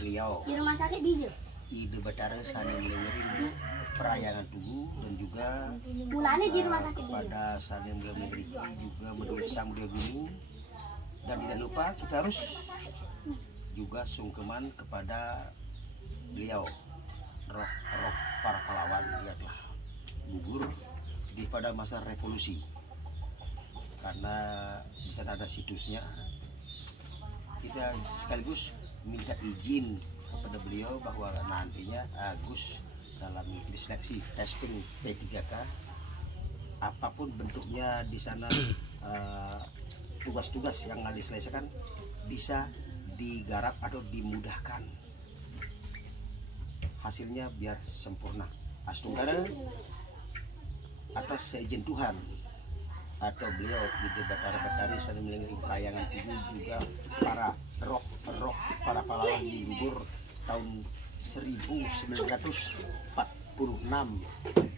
beliau Di rumah sakit di Ide Batara saling mengiring perayangan tubuh dan juga mulanya di rumah sakit di pada saling mengiring juga menduet sang Buddha Bumi. Dan tidak lupa kita harus juga sungkeman kepada beliau, roh para pahlawan yang telah gugur di pada masa revolusi, karena di sana ada situsnya. Kita sekaligus minta izin kepada beliau bahwa nantinya Agus dalam seleksi testing P3K apapun bentuknya di sana, tugas-tugas yang diselesaikan bisa digarap atau dimudahkan, hasilnya biar sempurna. Astungkara atas seizin Tuhan atau beliau Ide Batara Batari saling mengiring perayangan itu juga para roh para pahlawan di gugur tahun 1946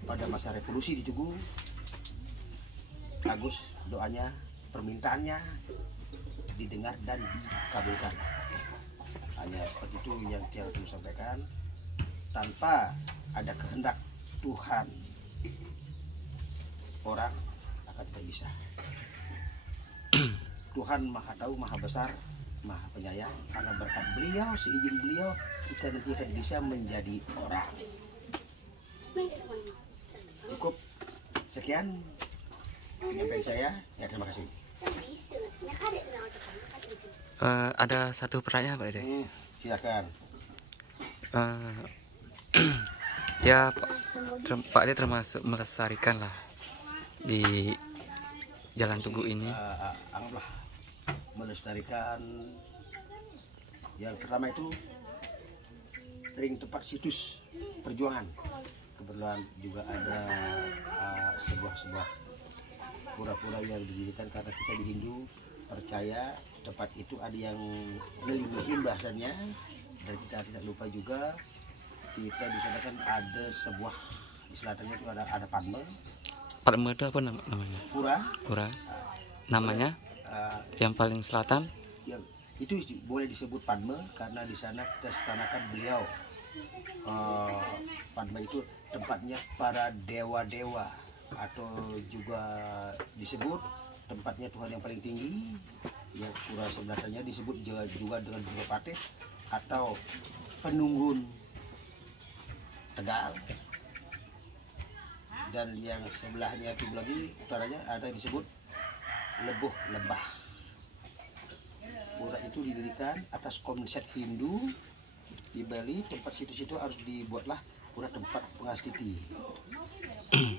pada masa revolusi di Tugu. Agus doanya, permintaannya didengar dan dikabulkan. Hanya seperti itu yang Tiang Tunggu sampaikan. Tanpa ada kehendak Tuhan, orang akan tidak bisa. Tuhan Maha Tahu, Maha Besar, Maha Penyayang. Karena berkat beliau, seizin beliau, kita nanti akan bisa menjadi orang. Cukup sekian penyampaian saya. Ya, terima kasih. Ada satu pertanyaan Pak Dede. Silakan. Ya Pak Dede termasuk melestarikan lah di Jalan Tugu ini. Anggaplah melestarikan. Yang pertama itu ring tempat situs perjuangan. Kebetulan juga ada sebuah pura-pura yang didirikan karena kita di Hindu percaya tempat itu ada yang ngelimuhin bahasanya. Dan kita tidak lupa juga kita di sana kan ada sebuah di selatannya itu ada Padma. Padma itu apa namanya? Pura. Namanya yang paling selatan? Yang itu boleh disebut Padma karena di sana kita setanakan beliau. Padma itu tempatnya para dewa-dewa, atau juga disebut tempatnya Tuhan yang paling tinggi. Yang pura sebelahnya disebut juga dengan Buddha Patih atau penunggun Tegal. Dan yang sebelahnya itu lagi utaranya ada yang disebut Lebuh Lebah. Pura itu didirikan atas konsep Hindu. Di Bali tempat situ-situ harus dibuatlah pura tempat pengastiti.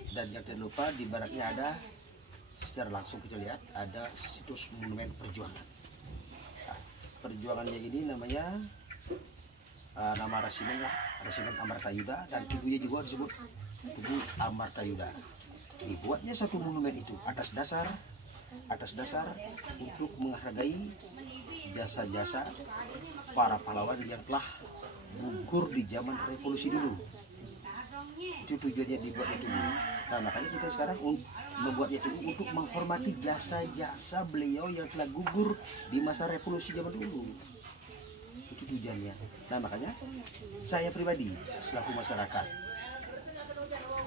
Dan yang tidak lupa di baratnya ada, secara langsung kita lihat ada situs monumen perjuangan. Nah, perjuangannya ini namanya nama resimen lah, Resimen Amartayuda, dan tubuhnya juga disebut Tugu Amartayuda. Dibuatnya satu monumen itu atas dasar untuk menghargai jasa-jasa para pahlawan yang telah gugur di zaman revolusi dulu. Itu tujuannya dibuat itu. Nah, makanya kita sekarang membuatnya itu untuk menghormati jasa-jasa beliau yang telah gugur di masa revolusi zaman dulu. Itu tujuannya. Nah, makanya saya pribadi selaku masyarakat,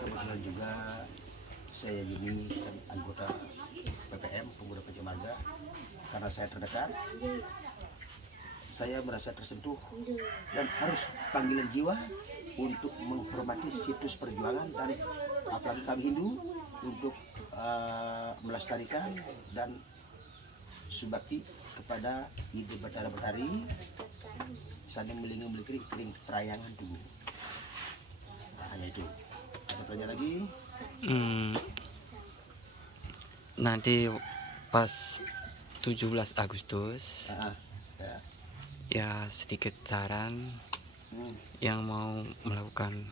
kebetulan juga saya ini kan anggota PPM Pemuda Pancamarga, karena saya terdekat, saya merasa tersentuh dan harus panggilan jiwa untuk menghormati situs perjuangan, dan apalagi kami Hindu untuk melestarikan dan subakti kepada Ide Batara Batari saling melingkari ring perayangan tubuh. Nah, hanya itu. Ada pertanyaan lagi? Nanti pas 17 Agustus ya sedikit saran yang mau melakukan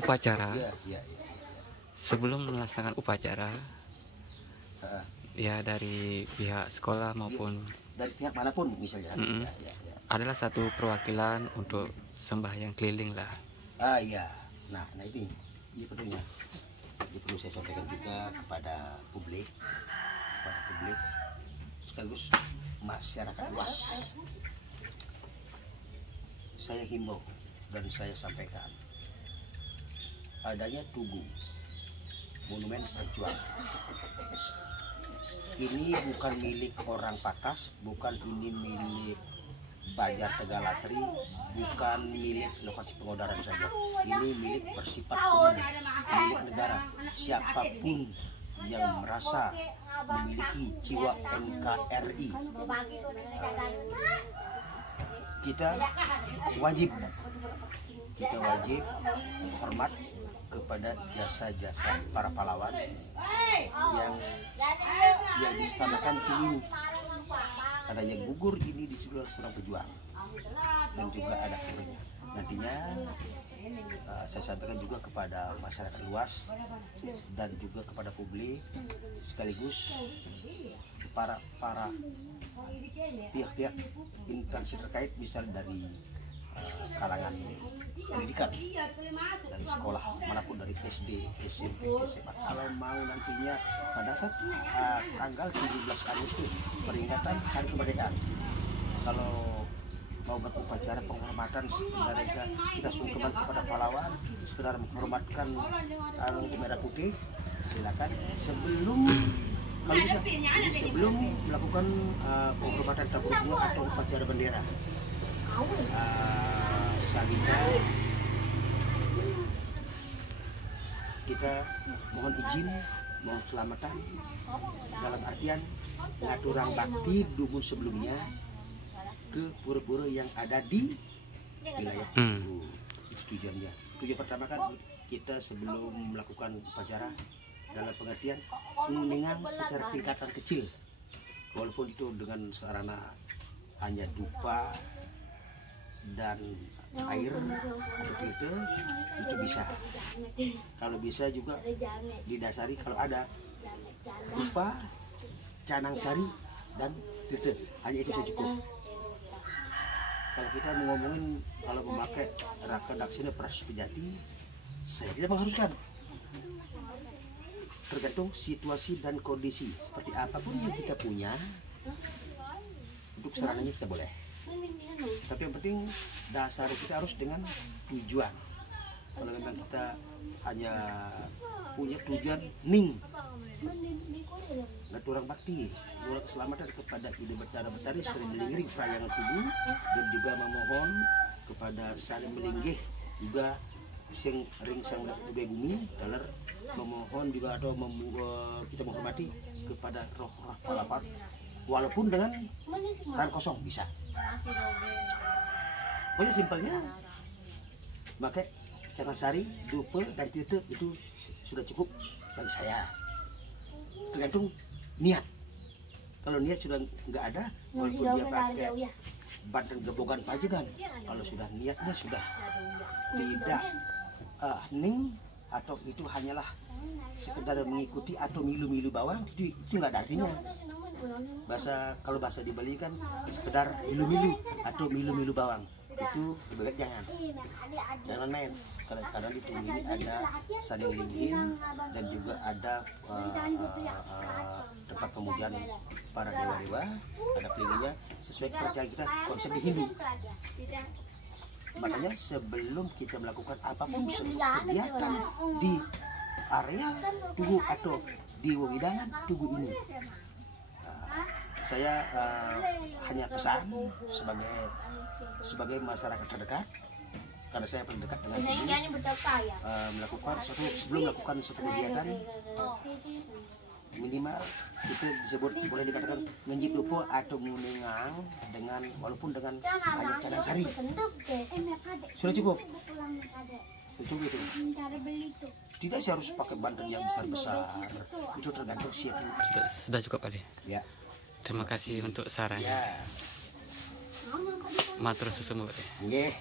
upacara. Sebelum melaksanakan upacara, ya dari pihak sekolah maupun dari pihak manapun misalnya, adalah satu perwakilan untuk sembahyang keliling lah. Iya. Nah ini perlunya. Ini perlu saya sampaikan juga kepada publik sekaligus masyarakat luas. saya himbau dan saya sampaikan, adanya Tugu Monumen Perjuangan ini bukan milik orang Patas, bukan ini milik Banjar Tegal Asri, bukan milik lokasi pengodaran saja. Ini milik bersifat umum, milik negara. Siapapun yang merasa memiliki jiwa NKRI, kita wajib hormat kepada jasa-jasa para pahlawan yang disitanakan ini. Adanya gugur ini di seorang pejuang dan juga ada kerunya. Nantinya saya sampaikan juga kepada masyarakat luas dan juga kepada publik, sekaligus para pihak-pihak instansi terkait, misal dari kalangan pendidikan, dari sekolah manapun, dari SD, SMP, SMA, kalau mau nantinya pada saat tanggal 17 Agustus peringatan Hari Kemerdekaan, kalau mau berupacara penghormatan mereka, kita sungkeman kepada pahlawan, sekedar menghormatkan merah putih, silakan kalau bisa sebelum melakukan penghormatan tabur bunga atau upacara bendera. Selanjutnya kita mohon izin, mohon selamatan dalam artian ngaturang bakti dumun sebelumnya ke pura-pura yang ada di wilayah Tugu. Itu tujuannya. Tujuan pertama kan kita sebelum melakukan upacara dalam pengertian mengingat secara tingkatan kecil, walaupun itu dengan sarana hanya dupa dan air atau filter, itu bisa. Kalau bisa juga didasari kalau ada dupa, canang sari dan filter, hanya itu saja cukup. Kalau kita ngomongin kalau memakai raka daksina pras pejati, saya tidak mengharuskan. Tergantung situasi dan kondisi, seperti apapun yang kita punya, untuk sarananya kita boleh. Tapi yang penting dasar kita harus dengan tujuan. Kalau memang kita hanya punya tujuan ning ngaturang bakti, mula keselamatan kepada ide betara-betari sering melinggih perayaan Tugu, dan juga memohon kepada saling melinggih juga sing ring sang Tugu bumi dalar memohon juga atau kita menghormati kepada roh-roh pahlawan walaupun dengan tangan kosong bisa. Pokoknya simpelnya pakai canang sari, dupa dan filter itu sudah cukup bagi saya. Tergantung niat. Kalau niat sudah nggak ada, walaupun dia pakai banten gebogan pajangan, kalau sudah niatnya sudah tidak ning atau itu hanyalah sekedar mengikuti atau milu-milu bawang, itu nggak ada artinya. Kalau bahasa di Bali kan sekedar milu-milu atau milu-milu bawang, itu lebih baik jangan main. Karena di Tugu ini ada saling linggihin dan juga ada tempat pemujaan para dewa-dewa, ada pelingginya sesuai kepercayaan kita konsep di Hindu. Makanya sebelum kita melakukan apapun kegiatan di area Tugu atau di wewidangan Tugu ini, saya hanya pesan sebagai masyarakat terdekat, karena saya paling dekat dengan ini, sebelum melakukan suatu kegiatan, minimal itu disebut boleh dikatakan ngenjip dupo atau menengang dengan walaupun dengan hanya canang sari sudah cukup. Itu tidak sih harus pakai banten yang besar-besar, itu tergantung siapa. Sudah cukup kali ya. Terima kasih untuk sarannya ya. Matur susumu. Nggih.